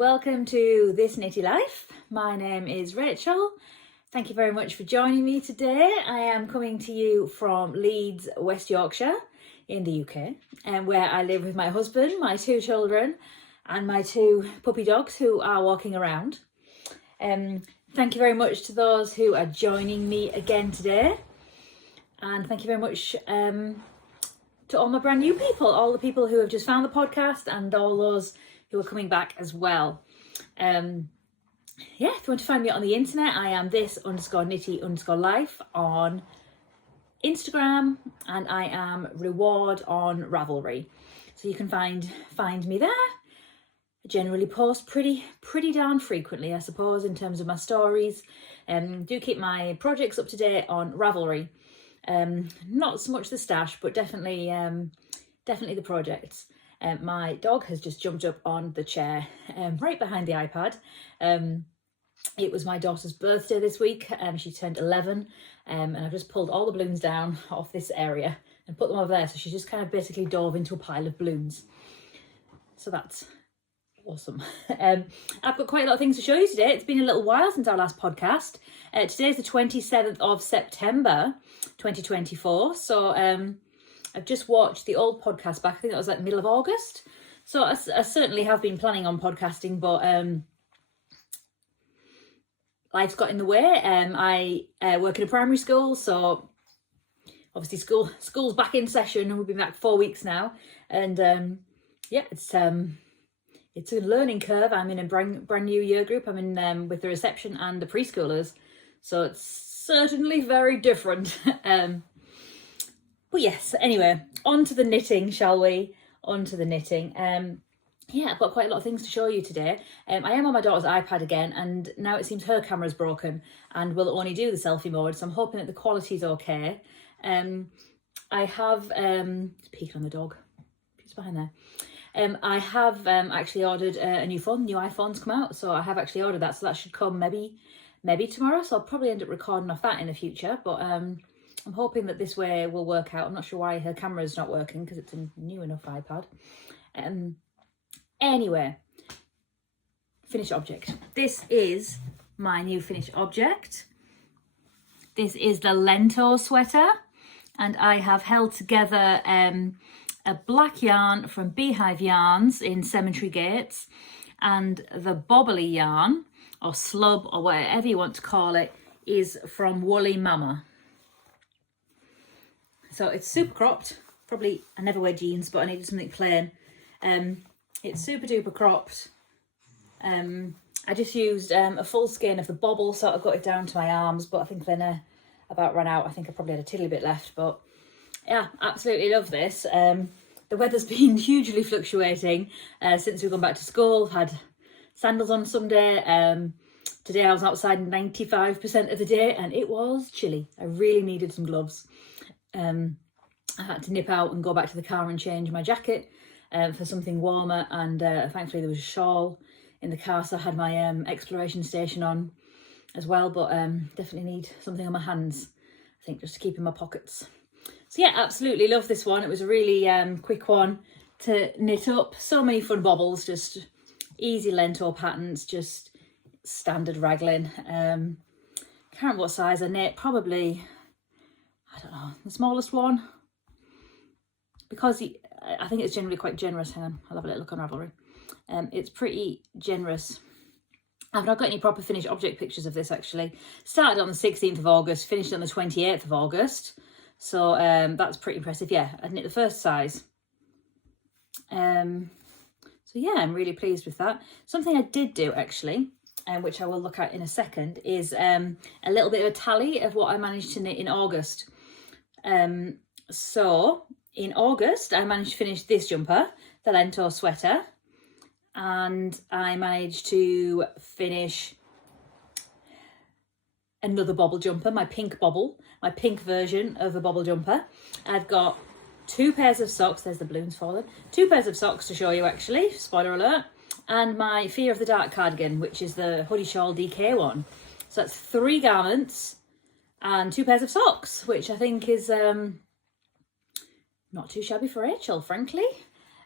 welcome to This Knitty Life. My name is Rachel. Thank you very much for joining me today. I am coming to you from Leeds, West Yorkshire in the UK, and where I live with my husband, my two children and my two puppy dogs who are walking around. Thank you very much to those who are joining me again today, and thank you very much to all my brand new people, all the people who have just found the podcast and all those who are coming back as well. If you want to find me on the internet, I am this_knitty_life on Instagram, and I am reward on Ravelry. So you can find me there. I generally post pretty darn frequently, I suppose, in terms of my stories. Do keep my projects up to date on Ravelry. Not so much the stash, but definitely the projects. My dog has just jumped up on the chair right behind the iPad. It was my daughter's birthday this week. She turned 11, and I've just pulled all the balloons down off this area and put them over there. So she just kind of basically dove into a pile of balloons. So that's awesome. I've got quite a lot of things to show you today. It's been a little while since our last podcast. Today's the 27th of September 2024. So I've just watched the old podcast back. I think that was like middle of August. So I certainly have been planning on podcasting, but life's got in the way. I work in a primary school, so obviously school's back in session, and we've been back 4 weeks now. And it's a learning curve. I'm in a brand new year group. I'm in with the reception and the preschoolers, so it's certainly very different. But yes, anyway, on to the knitting, shall we? On to the knitting. I've got quite a lot of things to show you today. I am on my daughter's iPad again, and now it seems her camera's broken and will only do the selfie mode, so I'm hoping that the quality's okay. I have, peeking on the dog, she's behind there. I have actually ordered a new phone. New iPhone's come out, so I have actually ordered that, so that should come maybe tomorrow, so I'll probably end up recording off that in the future, but I'm hoping that this way will work out. I'm not sure why her camera's not working, because it's a new enough iPad. Anyway, finished object. This is my new finished object. This is the Lento sweater, and I have held together a black yarn from Beehive Yarns in Cemetery Gates, and the bobbly yarn, or slub, or whatever you want to call it, is from Woolly Mama. So it's super cropped. Probably, I never wear jeans, but I needed something plain. It's super duper cropped. I just used a full skein of the bobble, so I've got it down to my arms, but I think then I about ran out. I think I probably had a tiddly bit left, but yeah, absolutely love this. The weather's been hugely fluctuating since we've gone back to school. I've had sandals on some day. Today I was outside 95% of the day, and it was chilly. I really needed some gloves. I had to nip out and go back to the car and change my jacket for something warmer, and thankfully there was a shawl in the car, so I had my exploration station on as well, but definitely need something on my hands, I think, just to keep in my pockets. So yeah, absolutely love this one. It was a really quick one to knit up. So many fun bobbles, just easy Lento patterns, just standard raglan. Can't remember what size I knit, probably, I don't know, the smallest one, because I think it's generally quite generous. Hang on, I'll have a little look on Ravelry. It's pretty generous. I've not got any proper finished object pictures of this, actually. Started on the 16th of August, finished on the 28th of August. So that's pretty impressive. Yeah, I knit the first size. So yeah, I'm really pleased with that. Something I did do, actually, which I will look at in a second, is a little bit of a tally of what I managed to knit in August. So in August, I managed to finish this jumper, the Lento sweater, and I managed to finish another bobble jumper, my pink version of a bobble jumper. I've got 2 pairs of socks, there's the balloons falling, 2 pairs of socks to show you, actually, spoiler alert, and my Fear of the Dark cardigan, which is the hoodie shawl DK one. So that's 3 garments and 2 pairs of socks, which I think is not too shabby for Rachel, frankly.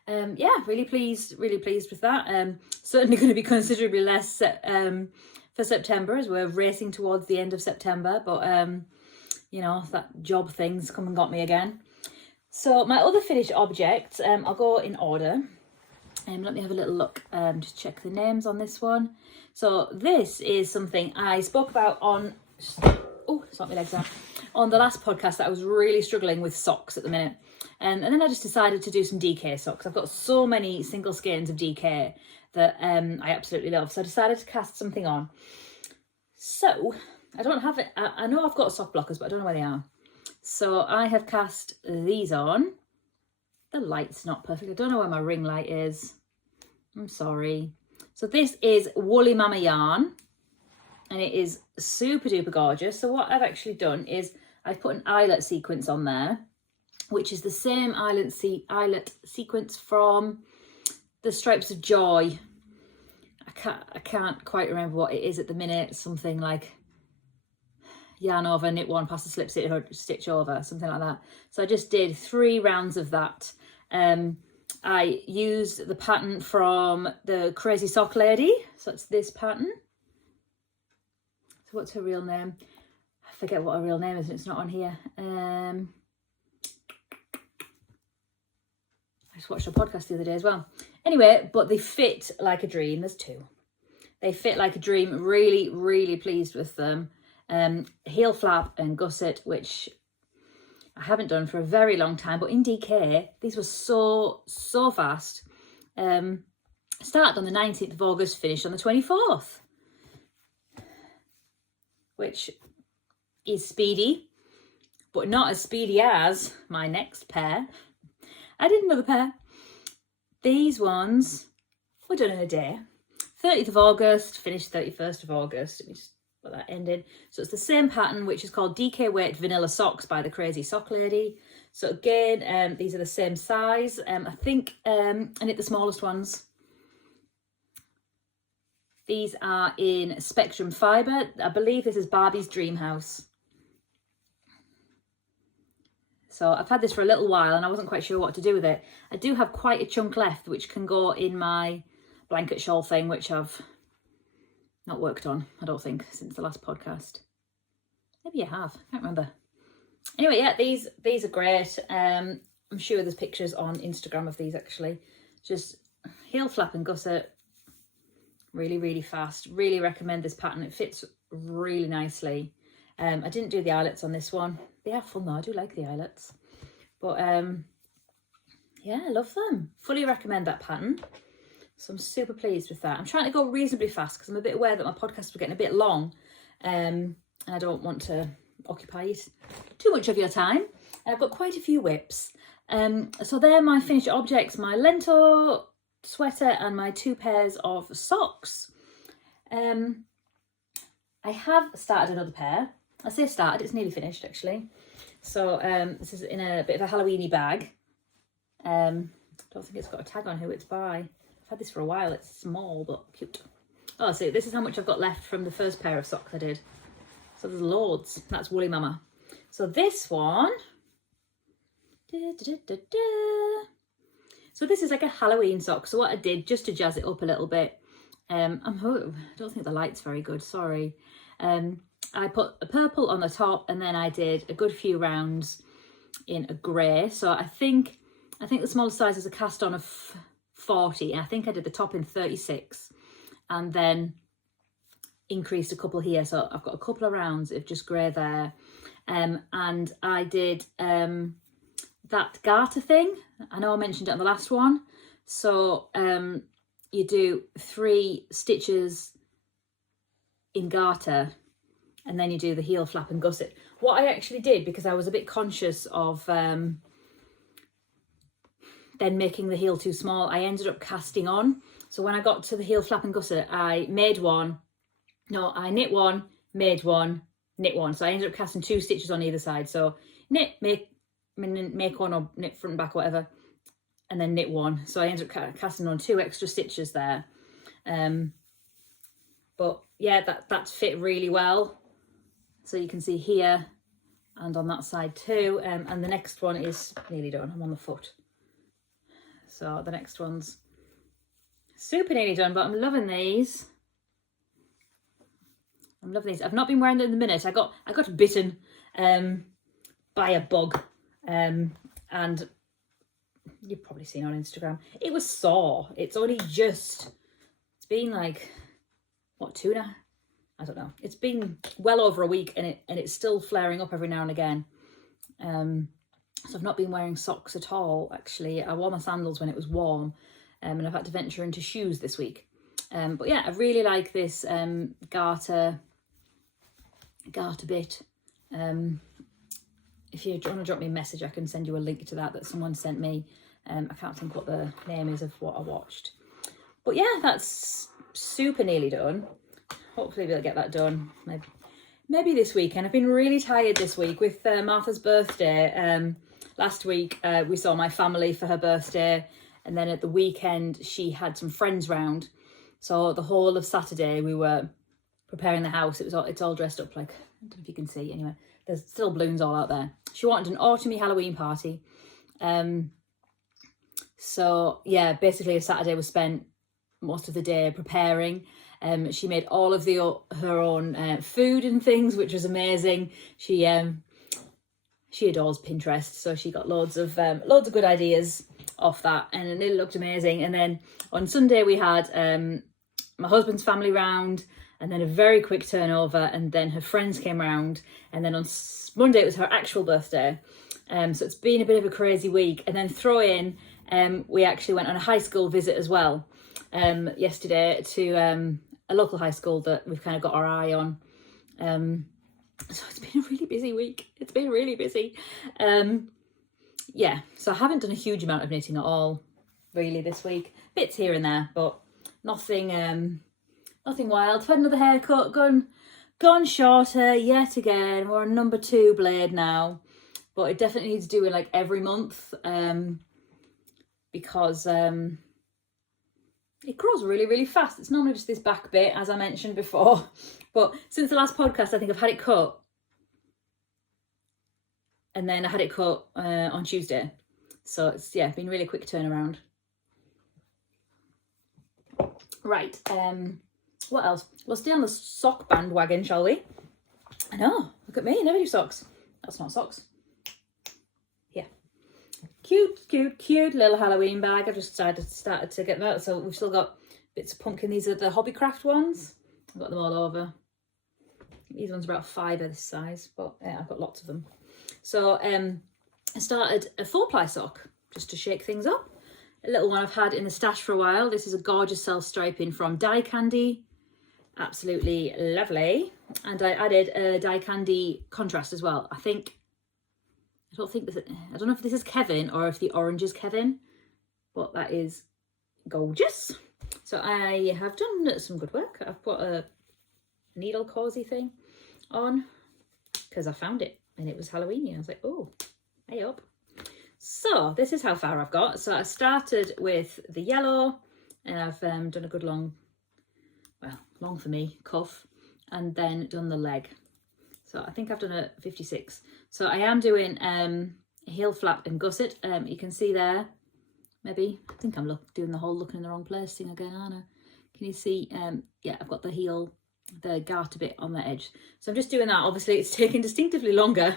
yeah, really pleased with that. Certainly going to be considerably less for September, as we're racing towards the end of September, but you know, that job thing's come and got me again. So my other finished objects, I'll go in order. Let me have a little look, just check the names on this one. So this is something I spoke about on, oh, it's not my legs out, on the last podcast, that I was really struggling with socks at the minute. And then I just decided to do some DK socks. I've got so many single skeins of DK that I absolutely love. So I decided to cast something on. So I don't have it, I know I've got sock blockers, but I don't know where they are. So I have cast these on. The light's not perfect. I don't know where my ring light is. I'm sorry. So this is Woolly Mama yarn, and it is super duper gorgeous. So what I've actually done is I've put an eyelet sequence on there, which is the same eyelet sequence from the Stripes of Joy. I can't quite remember what it is at the minute. Something like yarn over, knit one, pass a slip stitch over, something like that. So I just did 3 rounds of that. I used the pattern from the Crazy Sock Lady. So it's this pattern. So what's her real name? I forget what her real name is, and it's not on here. I just watched a podcast the other day as well. Anyway, but they fit like a dream. There's 2. They fit like a dream. Really, really pleased with them. Heel flap and gusset, which I haven't done for a very long time, but in DK these were so fast. Started on the 19th of August, finished on the 24th, which is speedy, but not as speedy as my next pair. I did another pair. These ones were done in a day. 30th of August, finished 31st of August. Let me just put that ended. So it's the same pattern, which is called DK Weight Vanilla Socks by the Crazy Sock Lady. So again, these are the same size. I think I knit the smallest ones. These are in Spectrum Fibre. I believe this is Barbie's Dream House. So I've had this for a little while and I wasn't quite sure what to do with it. I do have quite a chunk left, which can go in my blanket shawl thing, which I've not worked on, I don't think, since the last podcast. Maybe I have, I can't remember. Anyway, yeah, these are great. I'm sure there's pictures on Instagram of these actually. Just heel flap and gusset, really, really fast. Really recommend this pattern. It fits really nicely. I didn't do the eyelets on this one. They are fun though, I do like the eyelets. But yeah, I love them. Fully recommend that pattern. So I'm super pleased with that. I'm trying to go reasonably fast because I'm a bit aware that my podcasts were getting a bit long. And I don't want to occupy too much of your time. I've got quite a few whips. So they're my finished objects, my Lento sweater and my 2 pairs of socks. I have started another pair. I say started, it's nearly finished actually. So this is in a bit of a Halloweeny bag. Don't think it's got a tag on who it's by. I've had this for a while, it's small but cute. Oh, so this is how much I've got left from the first pair of socks I did. So there's loads. That's Woolly Mama. So this one, so this is like a Halloween sock. So what I did, just to jazz it up a little bit, I don't think the light's very good, sorry. I put a purple on the top and then I did a good few rounds in a grey. So I think the smallest size is a cast on of 40. And I think I did the top in 36 and then increased a couple here. So I've got a couple of rounds of just grey there. And I did that garter thing. I know I mentioned it on the last one. So you do 3 stitches in garter and then you do the heel flap and gusset. What I actually did, because I was a bit conscious of then making the heel too small, I ended up casting on. So when I got to the heel flap and gusset, I knit one, made one, knit one. So I ended up casting 2 stitches on either side. So make one or knit front and back or whatever, and then knit one. So I ended up casting on 2 extra stitches there. But yeah, that's fit really well. So you can see here and on that side too. And the next one is nearly done. I'm on the foot. So the next one's super nearly done, but I'm loving these. I'm loving these. I've not been wearing them in the minute. I got bitten by a bug, and you've probably seen on Instagram. It was sore. It's been like, what, I don't know. It's been well over a week, and it's still flaring up every now and again. So I've not been wearing socks at all, actually. I wore my sandals when it was warm, and I've had to venture into shoes this week. But yeah, I really like this garter bit. If you want to drop me a message, I can send you a link to that someone sent me. I can't think what the name is of what I watched. But yeah, that's super nearly done. Hopefully we'll get that done maybe this weekend. I've been really tired this week with Martha's birthday. Last week we saw my family for her birthday, and then at the weekend she had some friends round. So the whole of Saturday we were preparing the house. It's all dressed up like, I don't know if you can see, anyway, there's still balloons all out there. She wanted an autumny Halloween party. So yeah, basically a Saturday was spent most of the day preparing. She made all of her own food and things, which was amazing. She adores Pinterest, so she got loads of good ideas off that, and it looked amazing. And then on Sunday we had my husband's family round, and then a very quick turnover, and then her friends came round, and then on Monday it was her actual birthday. So it's been a bit of a crazy week. And then throw in, we actually went on a high school visit as well yesterday to a local high school that we've kind of got our eye on. So it's been a really busy week. It's been really busy. Yeah, so I haven't done a huge amount of knitting at all really this week. Bits here and there, but nothing wild. I've had another haircut, gone shorter yet again. We're on number 2 blade now, but it definitely needs doing like every month, because it grows really, really fast. It's normally just this back bit, as I mentioned before. But since the last podcast, I think I've had it cut. And then I had it cut on Tuesday. So it's, been a really quick turnaround. Right. What else? We'll stay on the sock bandwagon, shall we? I know. Look at me. I never do socks. That's not socks. Yeah. Cute little Halloween bag. I've just started to get them out. So we've still got bits of pumpkin. These are the Hobbycraft ones. I've got them all over. These ones are about 5 of this size, but I've got lots of them. So I started a 4-ply sock just to shake things up. A little one I've had in the stash for a while. This is a gorgeous self-striping from Die Candy. Absolutely lovely. And I added a Die Candy contrast as well. I don't know if this is Kevin or if the orange is Kevin, but that is gorgeous. So I have done some good work. I've put a needle cozy thing on because I found it and it was Halloweeny. I was like, oh, hey up. So this is how far I've got. So I started with the yellow, and I've done a good long for me, cuff, and then done the leg. So I think I've done a 56. So I am doing heel flap and gusset. You can see there, maybe, I think I'm doing the whole looking in the wrong place thing again, aren't I? Can you see? Yeah, I've got the garter bit on the edge. So I'm just doing that. Obviously it's taking distinctively longer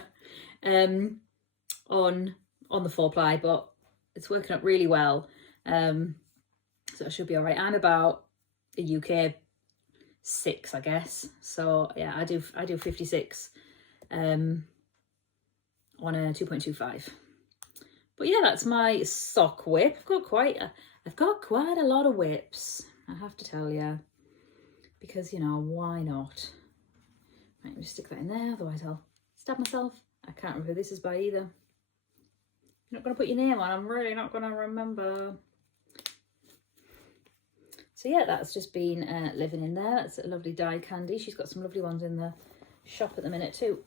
on the 4-ply, but it's working up really well. So it should be all right. I'm about a UK 6, I guess. So yeah, I do 56 on a 2.25. But yeah, that's my sock whip. I've got quite a lot of whips, I have to tell you, because, you know, why not? Right, let me stick that in there, otherwise I'll stab myself. I can't remember who this is by either. You're not going to put your name on, I'm really not going to remember. So yeah, that's just been living in there. That's a lovely Die Candy. She's got some lovely ones in the shop at the minute too.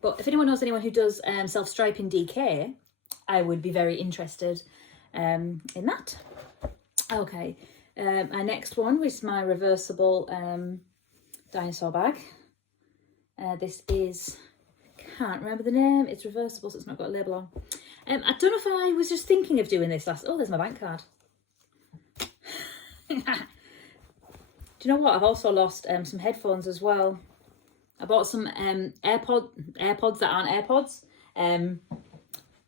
But if anyone knows anyone who does self-striping DK, I would be very interested in that. Okay, our next one was my reversible dinosaur bag. This is, can't remember the name, it's reversible, so it's not got a label on. I don't know if I was just thinking of doing this last... Oh, there's my bank card. Do you know what? I've also lost some headphones as well. I bought some AirPods that aren't AirPods.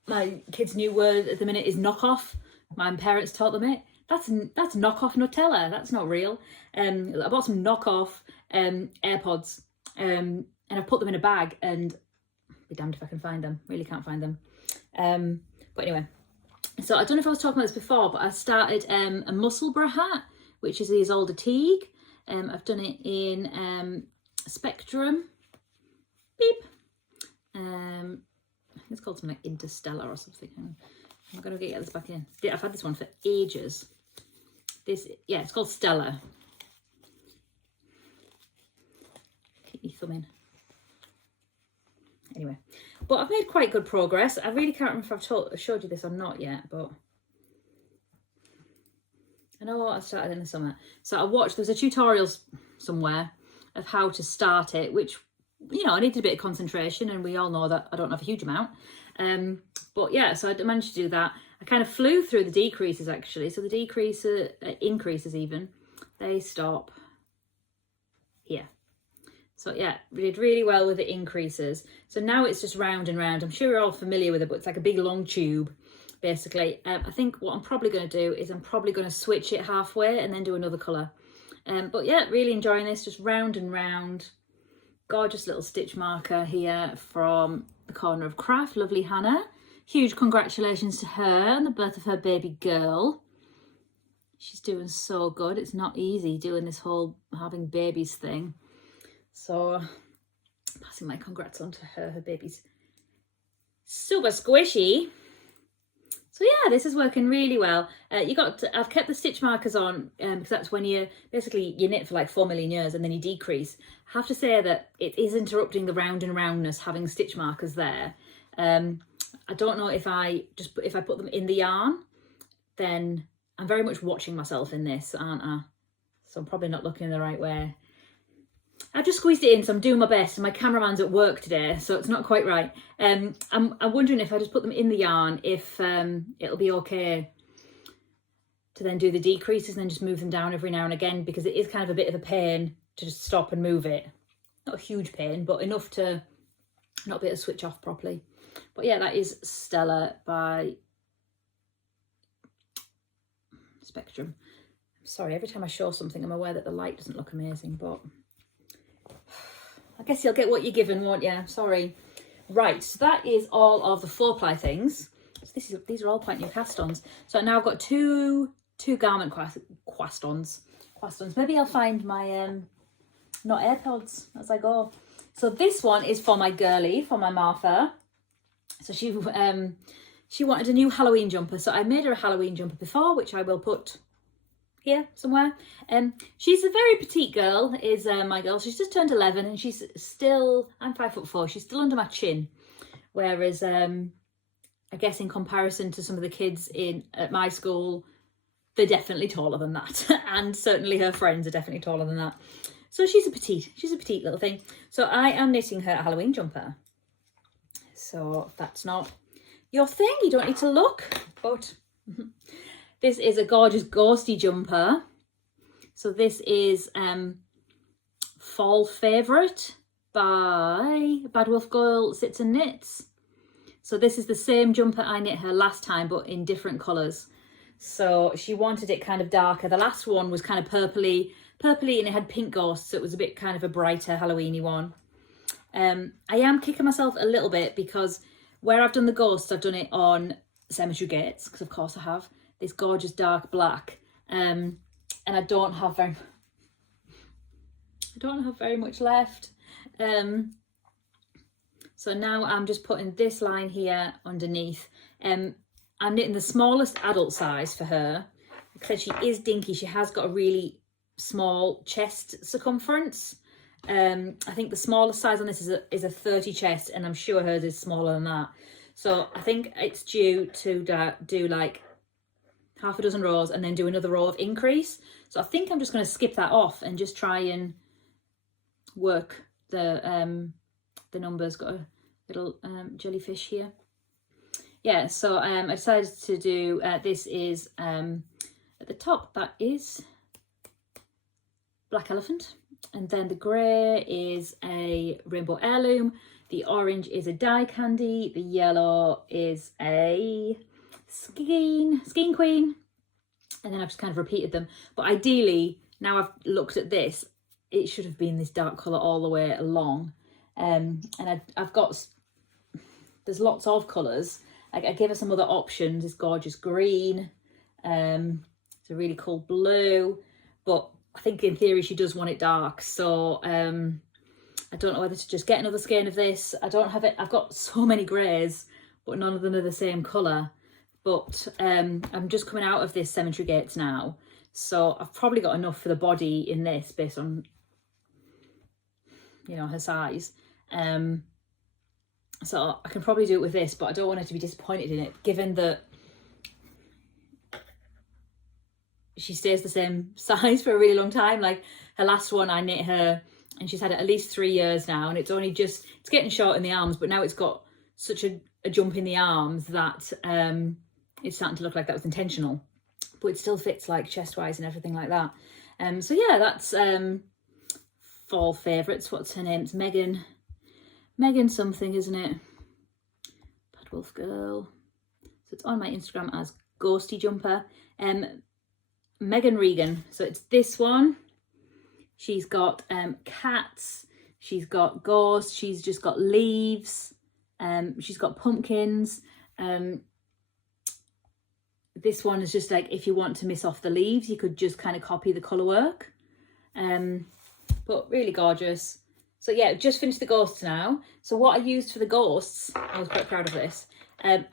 My kids' new word at the minute is knockoff. My parents taught them it. That's knockoff Nutella. That's not real. I bought some knockoff AirPods, and I put them in a bag, and be damned if I can find them. Really can't find them. But anyway, so I don't know if I was talking about this before, but I started a Musselburgh hat, which is his older Teague. I've done it in Spectrum. Beep. I think it's called something like Interstellar or something. I'm going to get this back in. I've had this one for ages. Yeah, it's called Stella. Keep your thumb in. Anyway, but I've made quite good progress. I really can't remember if I've showed you this or not yet, but I know I started in the summer. So I watched, there's a tutorial somewhere of how to start it, which, you know, I needed a bit of concentration, and we all know that I don't have a huge amount. But yeah, so I managed to do that. I kind of flew through the decreases actually. So the increases even, they stop here. So yeah, we did really well with the increases. So now it's just round and round. I'm sure you're all familiar with it, but it's like a big long tube, basically. I think what I'm probably going to do is I'm probably going to switch it halfway and then do another colour. But yeah, really enjoying this, just round and round. Gorgeous little stitch marker here from the Corner of Craft, lovely Hannah. Huge congratulations to her on the birth of her baby girl. She's doing so good. It's not easy doing this whole having babies thing. So passing my congrats on to her. Her baby's super squishy. So yeah, this is working really well. I've kept the stitch markers on because that's when you knit for like 4 million years and then you decrease. I have to say that it is interrupting the round and roundness having stitch markers there. I don't know if I put them in the yarn, then I'm very much watching myself in this, aren't I? So I'm probably not looking in the right way. I've just squeezed it in, so I'm doing my best. And my cameraman's at work today, so it's not quite right. I'm wondering if I just put them in the yarn, if it'll be okay to then do the decreases and then just move them down every now and again, because it is kind of a bit of a pain to just stop and move it. Not a huge pain, but enough to not be able to switch off properly. But yeah, that is Stella by Spectrum. Sorry, every time I show something, I'm aware that the light doesn't look amazing, but I guess you'll get what you're given, won't you? Sorry. Right, so that is all of the 4-ply things. So these are all quite new cast-ons. So now I've got two garment cast-ons. Maybe I'll find my not AirPods as I go. So this one is for my girlie, for my Martha. So she wanted a new Halloween jumper. So I made her a Halloween jumper before, which I will put here somewhere. She's a very petite girl, is my girl. She's just turned 11 and she's still, I'm 5'4", she's still under my chin. Whereas I guess in comparison to some of the kids at my school, they're definitely taller than that. And certainly her friends are definitely taller than that. So she's a petite little thing. So I am knitting her a Halloween jumper. So if that's not your thing, you don't need to look, but this is a gorgeous ghosty jumper. So this is Fall Favourite by Bad Wolf Girl Sits and Knits. So this is the same jumper I knit her last time, but in different colours. So she wanted it kind of darker. The last one was kind of purpley and it had pink ghosts, so it was a bit kind of a brighter Halloweeny one. I am kicking myself a little bit because where I've done the ghosts, I've done it on Cemetery Gates, because of course I have this gorgeous dark black, and I don't have very much left. So now I'm just putting this line here underneath. I'm knitting the smallest adult size for her. Like I said, she is dinky. She has got a really small chest circumference. I think the smallest size on this is a 30 chest, and I'm sure hers is smaller than that. So I think it's due to do like half a dozen rows and then do another row of increase. So I think I'm just going to skip that off and just try and work the numbers. Got a little jellyfish here. yeah, so I decided to do, this is, at the top, that is Black Elephant. And then the grey is a Rainbow Heirloom. The orange is a Die Candy. The yellow is a Skein Queen. And then I've just kind of repeated them. But ideally, now I've looked at this, it should have been this dark colour all the way along. And I've got, there's lots of colours. I gave her some other options. This gorgeous green. It's a really cool blue. But I think in theory she does want it dark. So I don't know whether to just get another skein of this. I don't have it. I've got so many greys, but none of them are the same colour. But I'm just coming out of this Cemetery Gates now. So I've probably got enough for the body in this based on, you know, her size. So I can probably do it with this, but I don't want her to be disappointed in it, given that she stays the same size for a really long time. Like her last one, I knit her and she's had it at least 3 years now, and it's only just, it's getting short in the arms, but now it's got such a jump in the arms that it's starting to look like that was intentional, but it still fits like chest-wise and everything like that. So yeah, that's fall favourites. What's her name? It's Megan something, isn't it? Bad Wolf Girl. So it's on my Instagram as Ghosty Jumper. Megan Regan. So it's this one. She's got cats. She's got ghosts. She's just got leaves. She's got pumpkins. This one is just like, if you want to miss off the leaves, you could just kind of copy the colour work. But really gorgeous. So yeah, just finished the ghosts now. So what I used for the ghosts, I was quite proud of this. I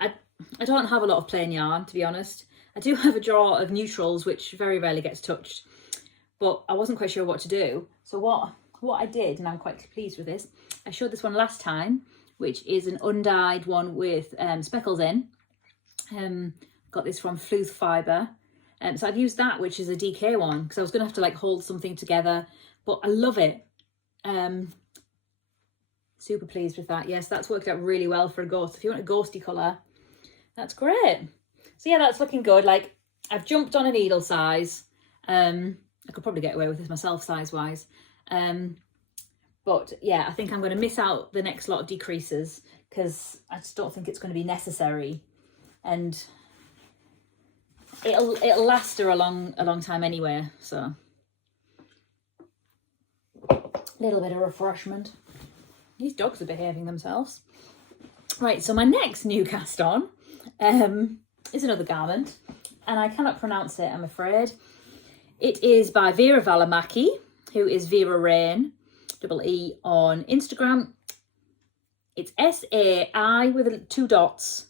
don't have a lot of plain yarn, to be honest. I do have a drawer of neutrals, which very rarely gets touched, but I wasn't quite sure what to do. So what I did, and I'm quite pleased with this, I showed this one last time, which is an undyed one with speckles in. Got this from Fluth Fibre. So I've used that, which is a DK one, because I was going to have to like hold something together, but I love it. Super pleased with that. Yes, that's worked out really well for a ghost. If you want a ghosty colour, that's great. So yeah, that's looking good. Like, I've jumped on a needle size. I could probably get away with this myself size wise. But yeah, I think I'm going to miss out the next lot of decreases because I just don't think it's going to be necessary, and it'll last her a long time anyway. So a little bit of refreshment. These dogs are behaving themselves. Right, so my next new cast on is another garment, and I cannot pronounce it, I'm afraid. It is by Vera Valimaki, who is Vera Rain, E on Instagram. It's S-A-I with 2 dots,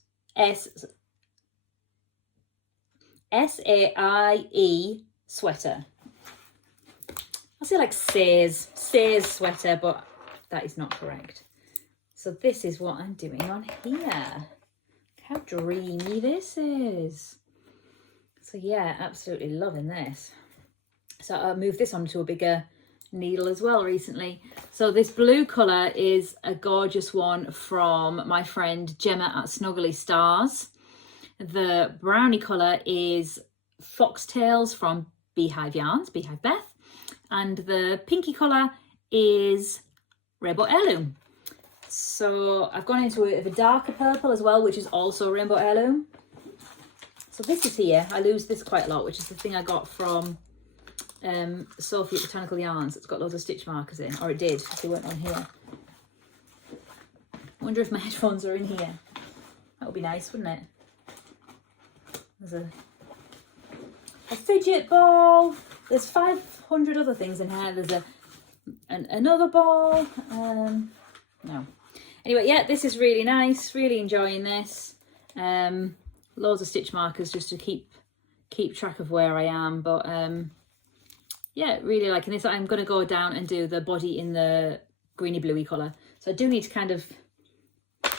S-A-I-E sweater. I say like says sweater, but that is not correct. So this is what I'm doing on here. Look how dreamy this is. So yeah, absolutely loving this. So I moved this onto a bigger needle as well recently. So this blue colour is a gorgeous one from my friend Gemma at Snuggly Stars. The brownie colour is Foxtails from Beehive Yarns, Beehive Beth. And the pinky colour is Rainbow Heirloom. So I've gone into a darker purple as well, which is also Rainbow Heirloom. So this is here. I lose this quite a lot, which is the thing I got from Sophie at Botanical Yarns. It's got loads of stitch markers in, or it did, if they weren't on here. I wonder if my headphones are in here. That would be nice, wouldn't it? There's a fidget ball. There's 500 other things in here. There's another ball. No. Anyway, yeah, this is really nice. Really enjoying this. Loads of stitch markers just to keep track of where I am. But yeah, really liking this. I'm going to go down and do the body in the greeny bluey colour. So I do need to kind of, I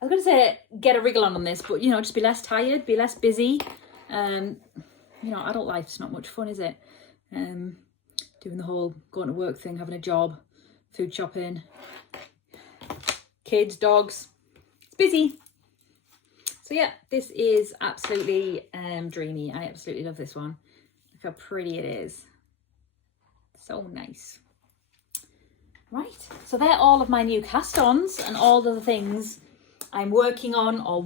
was going to say get a wriggle on this, but you know, just be less tired, be less busy. You know, adult life's not much fun, is it? Doing the whole going to work thing, having a job, food shopping, kids, dogs. It's busy. So yeah, this is absolutely dreamy. I absolutely love this one. Look how pretty it is. So nice. Right, so they're all of my new cast-ons and all of the things I'm working on or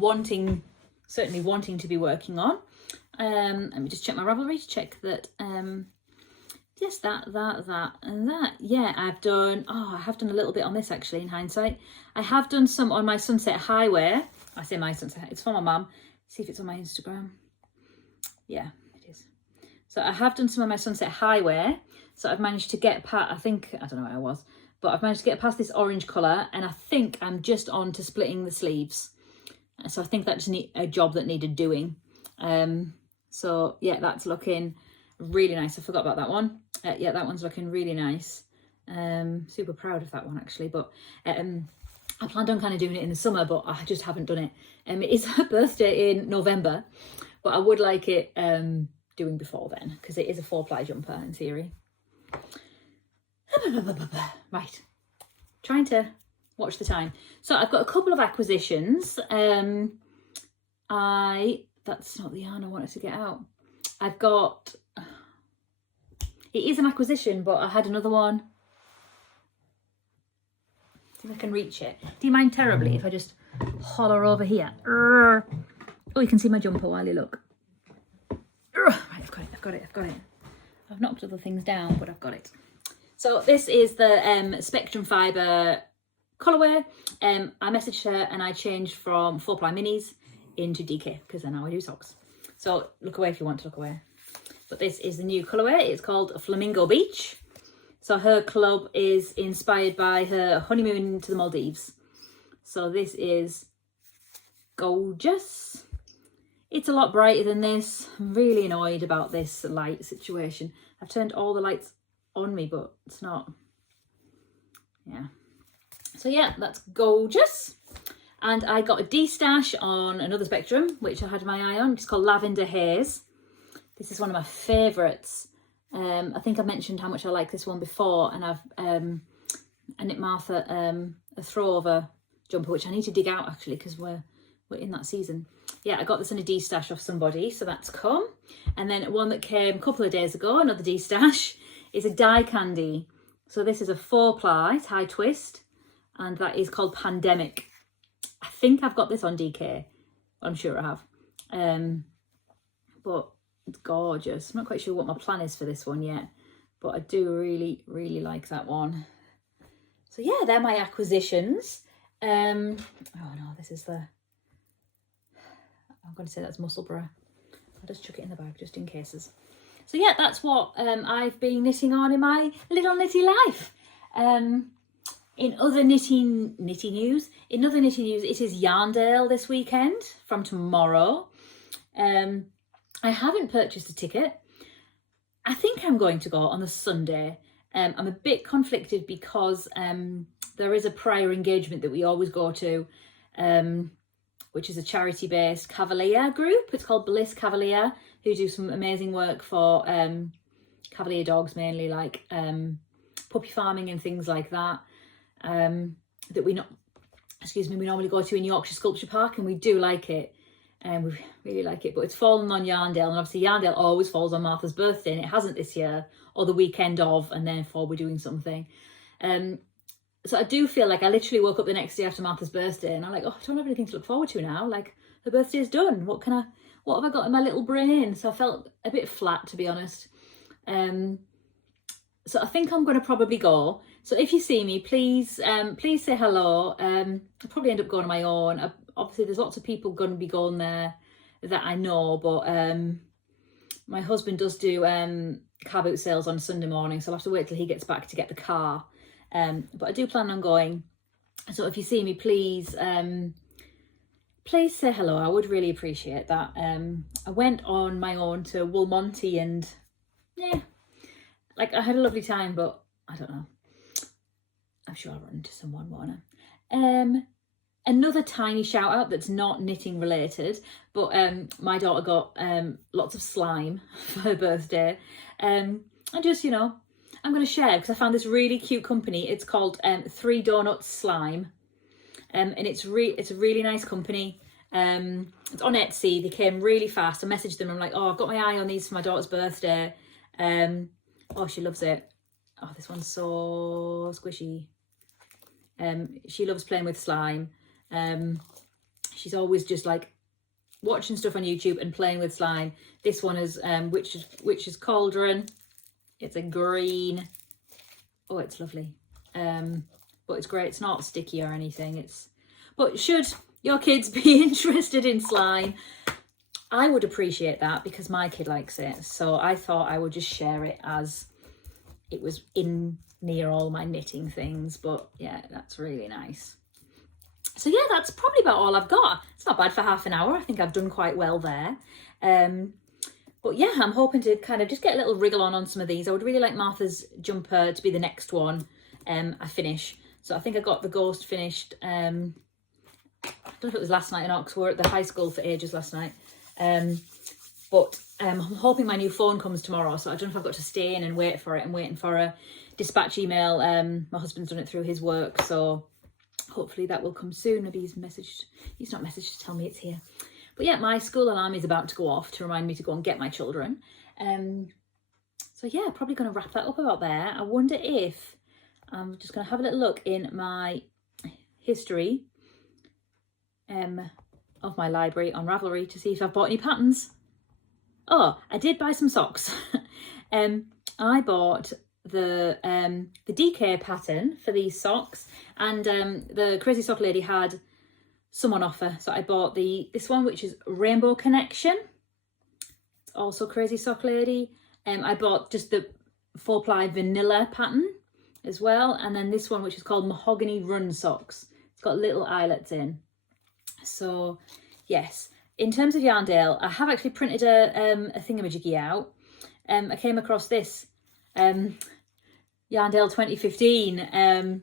certainly wanting to be working on. Let me just check my Ravelry to check that, yes, that, and that. Yeah, I have done a little bit on this actually in hindsight. I have done some on my Sunset Highway. I say my Sunset, it's for my mum. See if it's on my Instagram. Yeah, it is. So I have done some of my Sunset Highway. So I've managed to get past, I don't know where I was, but I've managed to get past this orange colour, and I think I'm just on to splitting the sleeves. So I think that's a job that needed doing. So yeah, that's looking really nice. I forgot about that one. Yeah, that one's looking really nice. Super proud of that one actually, but I planned on kind of doing it in the summer, but I just haven't done it. It is her birthday in November, but I would like it doing before then, because it is a 4-ply jumper in theory. Right, trying to watch the time. So I've got a couple of acquisitions. That's not the yarn I wanted to get out. It is an acquisition, but I had another one. See if I can reach it. Do you mind terribly if I just holler over here? Oh, you can see my jumper while you look. Right, I've got it. I've knocked other things down, but I've got it. So this is the Spectrum Fibre colourway. I messaged her and I changed from 4-ply minis into DK, because then now I do socks. So look away if you want to look away. But this is the new colourway. It's called Flamingo Beach. So her club is inspired by her honeymoon to the Maldives. So this is gorgeous. It's a lot brighter than this. I'm really annoyed about this light situation. I've turned all the lights on me, but it's not. Yeah. So yeah, that's gorgeous. And I got a D-stash on another Spectrum, which I had my eye on. It's called Lavender Haze. This is one of my favourites. I think I mentioned how much I like this one before, and I've a Knit Martha a throw-over jumper, which I need to dig out actually, because we're in that season. Yeah, I got this in a D-stash off somebody, so that's come. And then one that came a couple of days ago, another D-stash, is a Die Candy. So this is a 4-ply tie twist, and that is called Pandemic. I think I've got this on DK. I'm sure I have. But it's gorgeous. I'm not quite sure what my plan is for this one yet, but I do really, really like that one. So yeah, they're my acquisitions. Oh no, this is I'm going to say that's Musselburgh. I'll just chuck it in the bag just in cases. So yeah, that's what I've been knitting on in my little knitty life. In other knitting news, it is Yarndale this weekend from tomorrow. I haven't purchased a ticket. I think I'm going to go on the Sunday. I'm a bit conflicted because there is a prior engagement that we always go to, which is a charity-based Cavalier group. It's called Bliss Cavalier, who do some amazing work for Cavalier dogs, mainly like puppy farming and things like that. That we normally go to in Yorkshire Sculpture Park, and we do like it. We really like it, but it's fallen on Yarndale, and obviously Yarndale always falls on Martha's birthday, and it hasn't this year, or the weekend of, and therefore we're doing something. So I do feel like I literally woke up the next day after Martha's birthday, and I'm like, oh, I don't have anything to look forward to now. Like, her birthday's done. What have I got in my little brain? So I felt a bit flat, to be honest. So I think I'm going to probably go. So if you see me, please say hello. I'll probably end up going on my own. Obviously, there's lots of people going to be going there that I know, but my husband does do car boot sales on Sunday morning, so I'll have to wait till he gets back to get the car. But I do plan on going. So if you see me, please say hello. I would really appreciate that. I went on my own to Woolmonty, and yeah, like, I had a lovely time, but I don't know. I'm sure I'll run into someone, won't I? Another tiny shout out that's not knitting related, but my daughter got lots of slime for her birthday. And just, I'm going to share, because I found this really cute company. It's called 3 Donuts Slime. And it's a really nice company. It's on Etsy. They came really fast. I messaged them. I'm like, oh, I've got my eye on these for my daughter's birthday. Oh, she loves it. Oh, this one's so squishy. She loves playing with slime. She's always just like watching stuff on YouTube and playing with slime. This one is Witch's Cauldron. It's a green. Oh, it's lovely. But it's great. It's not sticky or anything. But should your kids be interested in slime, I would appreciate that because my kid likes it. So I thought I would just share it as it was in near all my knitting things. But yeah, that's really nice. So yeah, that's probably about all I've got. It's not bad for half an hour. I think I've done quite well there. But yeah, I'm hoping to kind of just get a little wriggle on some of these. I would really like Martha's jumper to be the next one I finish. So I think I got the ghost finished. I don't know if it was last night or not, because we were at the high school for ages last night. But I'm hoping my new phone comes tomorrow. So I don't know if I've got to stay in and wait for it. I'm waiting for a dispatch email. My husband's done it through his work. So hopefully that will come soon. Maybe he's not messaged to tell me it's here. But yeah, my school alarm is about to go off to remind me to go and get my children. So yeah, probably going to wrap that up about there. I wonder if I'm just going to have a little look in my history of my library on Ravelry to see if I've bought any patterns. Oh, I did buy some socks. I bought the DK pattern for these socks, and the Crazy Sock Lady had some on offer, so I bought this one, which is Rainbow Connection. It's also Crazy Sock Lady. I bought just the 4-ply vanilla pattern as well, and then this one, which is called Mahogany Run Socks. It's got little eyelets in. So yes, in terms of Yarndale, I have actually printed a thingamajiggy out. I came across this Yarndale 2015.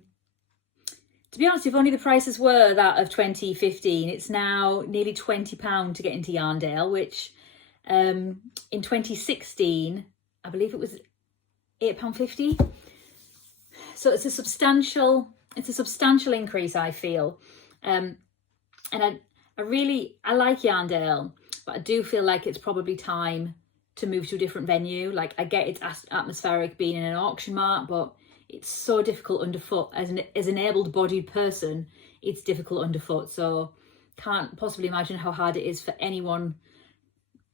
To be honest, if only the prices were that of 2015, it's now nearly £20 to get into Yarndale, which in 2016, I believe it was £8.50. So it's a substantial increase, I feel. And I like Yarndale, but I do feel like it's probably time to move to a different venue. Like, I get it's atmospheric being in an auction mart, but it's so difficult underfoot. As an able-bodied person, it's difficult underfoot. So can't possibly imagine how hard it is for anyone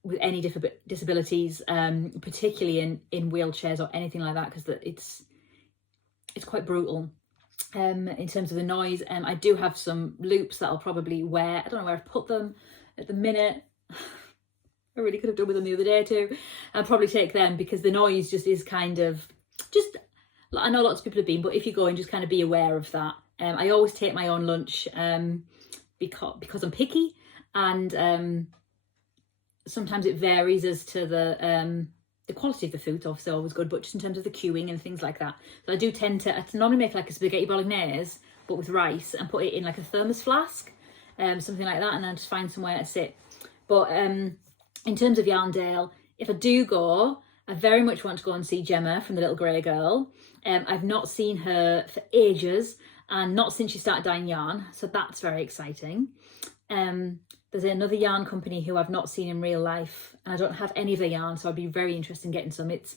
with any disabilities, particularly in wheelchairs or anything like that, because it's quite brutal. In terms of the noise, I do have some loops that I'll probably wear. I don't know where I've put them at the minute. I really could have done with them the other day too. I'll probably take them because the noise just is kind of I know lots of people have been, but if you go and just kind of be aware of that. I always take my own lunch because I'm picky, and sometimes it varies as to the quality of the food. Obviously always good, but just in terms of the queuing and things like that. So I do tend to normally make like a spaghetti bolognese, but with rice, and put it in like a thermos flask, something like that, and then just find somewhere to sit. But in terms of Yarndale, if I do go, I very much want to go and see Gemma from The Little Grey Girl. I've not seen her for ages, and not since she started dyeing yarn, so that's very exciting. There's another yarn company who I've not seen in real life, and I don't have any of their yarn, so I'd be very interested in getting some. It's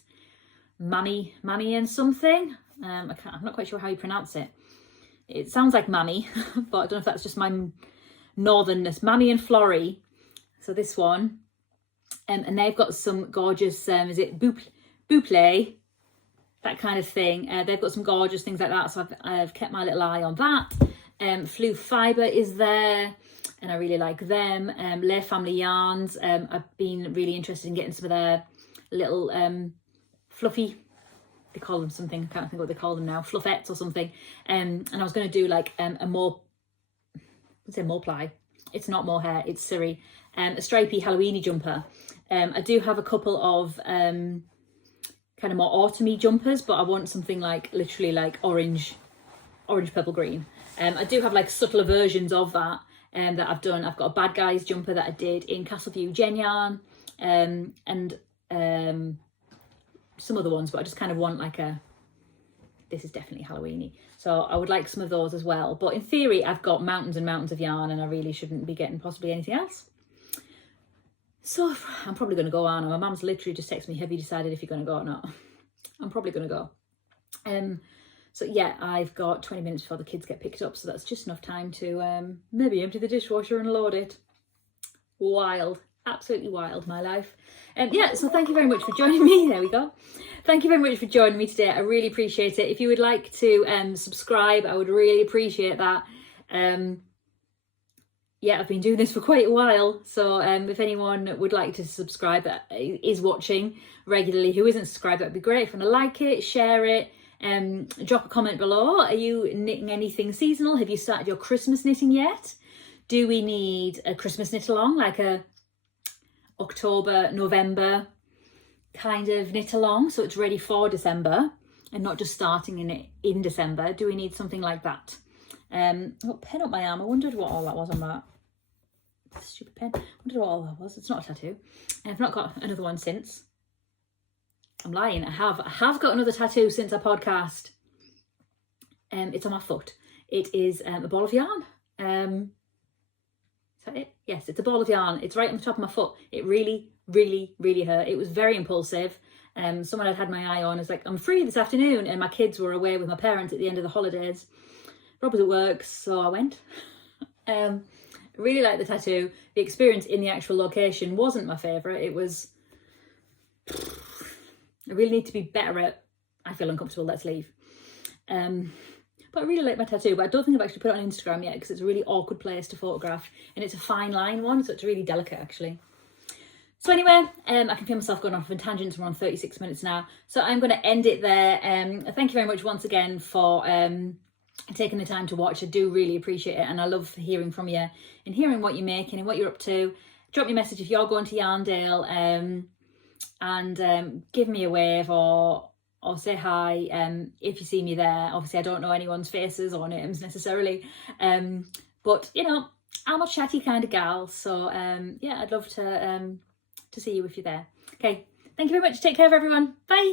Mammy and something. I'm not quite sure how you pronounce it. It sounds like Mammy, but I don't know if that's just my northernness. Mammy and Florrie. So this one. And they've got some gorgeous, is it boucle? That kind of thing. They've got some gorgeous things like that, so I've kept my little eye on that. Flu Fibre is there, and I really like them. Lair Family Yarns, I've been really interested in getting some of their little fluffy, they call them something, I can't think what they call them now, fluffettes or something. And I was going to do like a more-ply. It's not mohair, it's Surrey. A stripy Halloweeny jumper. I do have a couple of kind of more autumny jumpers, but I want something like literally like orange, purple, green. I do have like subtler versions of that that I've done. I've got a Bad Guys jumper that I did in Castleview Gen Yarn, and some other ones, but I just kind of want like this is definitely Halloweeny. So I would like some of those as well. But in theory, I've got mountains and mountains of yarn, and I really shouldn't be getting possibly anything else. So I'm probably going to go on. My mum's literally just texted me, have you decided if you're going to go or not? I'm probably going to go. So yeah, I've got 20 minutes before the kids get picked up. So that's just enough time to maybe empty the dishwasher and load it. Wild. Absolutely wild, my life. Yeah, so thank you very much for joining me. There we go. Thank you very much for joining me today. I really appreciate it. If you would like to subscribe, I would really appreciate that. Yeah, I've been doing this for quite a while, so if anyone would like to subscribe that is watching regularly who isn't subscribed, that'd be great. If you want to like it, share it, drop a comment below. Are you knitting anything seasonal? Have you started your Christmas knitting yet? Do we need a Christmas knit along, like a October, November kind of knit along, so it's ready for December and not just starting in December? Do we need something like that? Oh, pen up my arm. I wondered what all that was on that. Stupid pen. I wondered what all that was. It's not a tattoo. I've not got another one since. I'm lying. I have got another tattoo since our podcast. It's on my foot. It is a ball of yarn. Is that it? Yes, it's a ball of yarn. It's right on the top of my foot. It really, really, really hurt. It was very impulsive. Someone had my eye on. It's like, I'm free this afternoon, and my kids were away with my parents at the end of the holidays. Rob was at work, so I went. Really liked the tattoo. The experience in the actual location wasn't my favourite. It was, I really need to be better at, I feel uncomfortable, let's leave. But I really like my tattoo, but I don't think I've actually put it on Instagram yet because it's a really awkward place to photograph, and it's a fine line one, so it's really delicate actually. So anyway, I can feel myself going off on tangents. We're on 36 minutes now, so I'm going to end it there. Thank you very much once again for taking the time to watch. I do really appreciate it, and I love hearing from you and hearing what you're making and what you're up to. Drop me a message if you're going to Yarndale, and give me a wave or say hi if you see me there. Obviously I don't know anyone's faces or names necessarily, but you know, I'm a chatty kind of gal, so yeah, I'd love to see you if you're there. Okay, thank you very much. Take care of everyone. Bye.